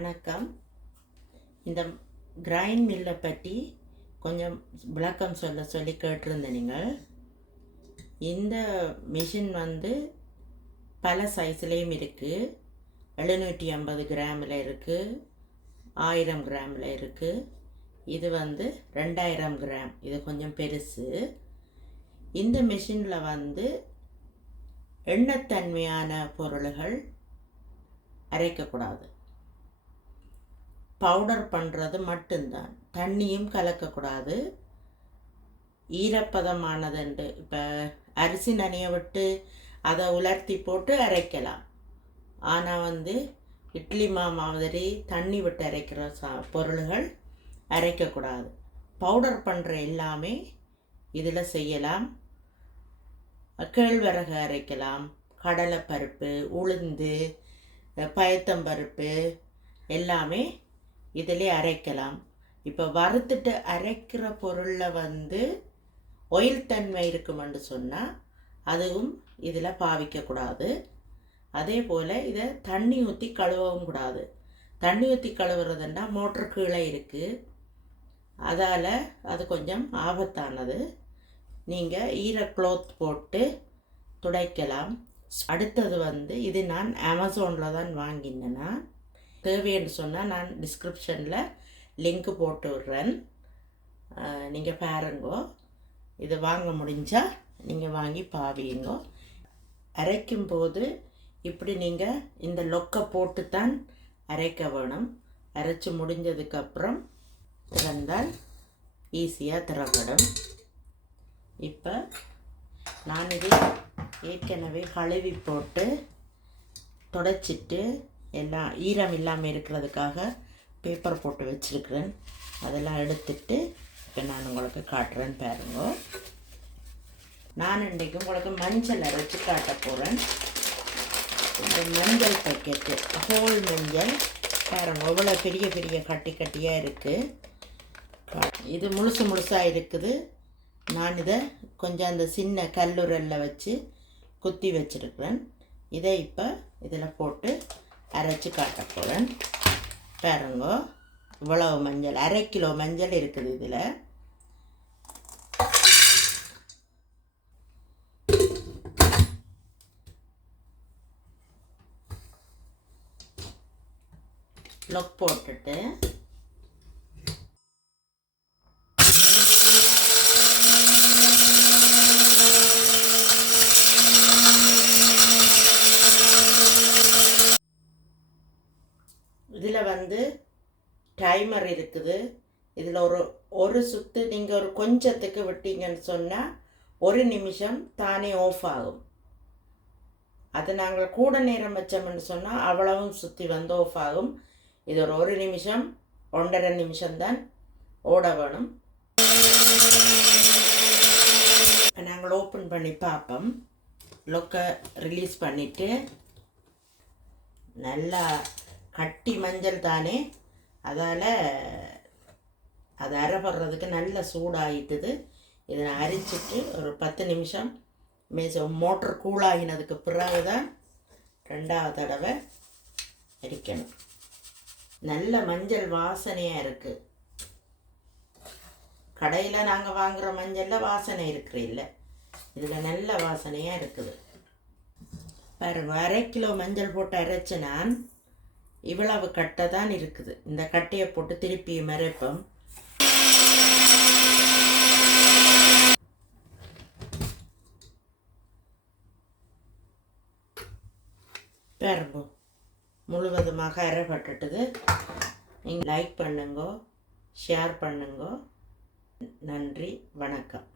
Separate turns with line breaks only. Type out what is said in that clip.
வணக்கம். இந்த கிரைண்ட் மில்லை பற்றி கொஞ்சம் விளக்கம் சொல்ல சொல்லி கேட்டிருந்த நீங்கள். இந்த மிஷின் வந்து பல சைஸ்லேயும் இருக்குது எழுநூற்றி ஐம்பது கிராமில் இருக்குது ஆயிரம் கிராமில் இருக்குது இது வந்து ரெண்டாயிரம் கிராம் இது கொஞ்சம் பெருசு. இந்த மிஷினில் வந்து எண்ணத்தன்மையான பொருள்கள் அரைக்கக்கூடாது. பவுடர் பண்ணுறது மட்டும்தான். தண்ணியும் கலக்கக்கூடாது. ஈரப்பதமானதுண்டு. இப்போ அரிசி நனைய விட்டு அதை உலர்த்தி போட்டு அரைக்கலாம். ஆனால் வந்து இட்லி மா மாதிரி தண்ணி விட்டு அரைக்கிற சா பொருள்கள் அரைக்கக்கூடாது. பவுடர் பண்ணுற எல்லாமே இதில் செய்யலாம். கேழ்வரகு அரைக்கலாம். கடலைப்பருப்பு உளுந்து பயத்தம்பருப்பு எல்லாமே இதிலே அரைக்கலாம். இப்போ வறுத்துட்டு அரைக்கிற பொருளில் வந்து ஒயில் தன்மை இருக்குமென்று சொன்னால் அதுவும் இதில் பாவிக்கக்கூடாது அதே போல் இதை தண்ணி ஊற்றி கழுவவும் கூடாது. தண்ணி ஊற்றி கழுவுறதுன்னா மோட்ரு கீழே இருக்குது அதால் அது கொஞ்சம் ஆபத்தானது. நீங்கள் ஈர க்ளோத் போட்டு துடைக்கலாம். அடுத்தது வந்து இது நான் அமேசானில் தான் வாங்கினேன்னா தேவைன்னு சொன்னால் நான் டிஸ்கிரிப்ஷனில் லிங்க்கு போட்டு விட்றேன். நீங்கள் பாருங்கோ. இது வாங்க முடிஞ்சால் நீங்கள் வாங்கி பாவியுங்கோ அரைக்கும் போது இப்படி நீங்கள் இந்த லொக்கை போட்டு தான் அரைக்க வேணும். அரைச்சி முடிஞ்சதுக்கப்புறம் திறந்தால் ஈஸியாக திறப்படும் இப்போ நான் இதை ஏற்கனவே கழுவி போட்டு தொடச்சிட்டு எல்லாம் ஈரம் இல்லாமல் இருக்கிறதுக்காக பேப்பர் போட்டு வச்சுருக்கிறேன். அதெல்லாம் எடுத்துட்டு இப்போ நான் உங்களுக்கு காட்டுறேன் பாருங்க. நான் இன்றைக்கு உங்களுக்கு மஞ்சள் அரைச்சி காட்ட போகிறேன் இந்த மஞ்சள் பேக்கெட்டு ஹோல் மஞ்சள். பாருங்க இவ்வளோ பெரிய பெரிய கட்டி கட்டியாக இருக்குது இது முழுசு முழுசாக இருக்குது. நான் இதை கொஞ்சம் அந்த சின்ன கல்லுரலில் வச்சு குத்தி வச்சுருக்கிறேன். இதை இப்போ இதில் போட்டு அரைச்சி காட்ட போகிறேன் பாருங்க இவ்வளவு மஞ்சள் அரை கிலோ மஞ்சள் இருக்குது இதில். லொக் போட்டுட்டு இதில் வந்து டைமர் இருக்குது. இதில் ஒரு ஒரு சுற்று நீங்கள் ஒரு கொஞ்சத்துக்கு விட்டீங்கன்னு சொன்னால் ஒரு நிமிஷம் தானே ஆஃப் ஆகும். அது நாங்கள் கூட நேரம் வச்சோம்னு சொன்னால் அவ்வளவும் சுற்றி வந்து ஆஃப் ஆகும். இது ஒரு ஒரு நிமிஷம் ஒன்றரை நிமிஷம்தான் ஓட வேணும். இப்போ நாங்கள் ஓப்பன் பண்ணி பார்ப்போம். லொக்கை ரிலீஸ் பண்ணிவிட்டு நல்லா கட்டி மஞ்சள் தானே? அதால் அது அரைப்படுறதுக்கு நல்ல சூடாகிட்டுது இதை நான் அரிச்சிட்டு ஒரு பத்து நிமிஷம் மேச மோட்ரு கூலாகினதுக்கு பிறகு தான் ரெண்டாவது தடவை அரிக்கணும் நல்ல மஞ்சள் வாசனையாக இருக்குது கடையில் நாங்கள் வாங்குகிற மஞ்சளில் வாசனை இருக்கிற இல்லை இதில் நல்ல வாசனையாக இருக்குது. பாருங்க அரை கிலோ மஞ்சள் போட்டு அரைச்சு நான் இவ்வளவு கட்டை தான் இருக்குது. இந்த கட்டையை போட்டு திருப்பி மறைப்போம். பாருங்க முழுவதுமாக அரைப்பட்டுட்டுது நீங்கள் லைக் பண்ணுங்க ஷேர் பண்ணுங்க. நன்றி வணக்கம்.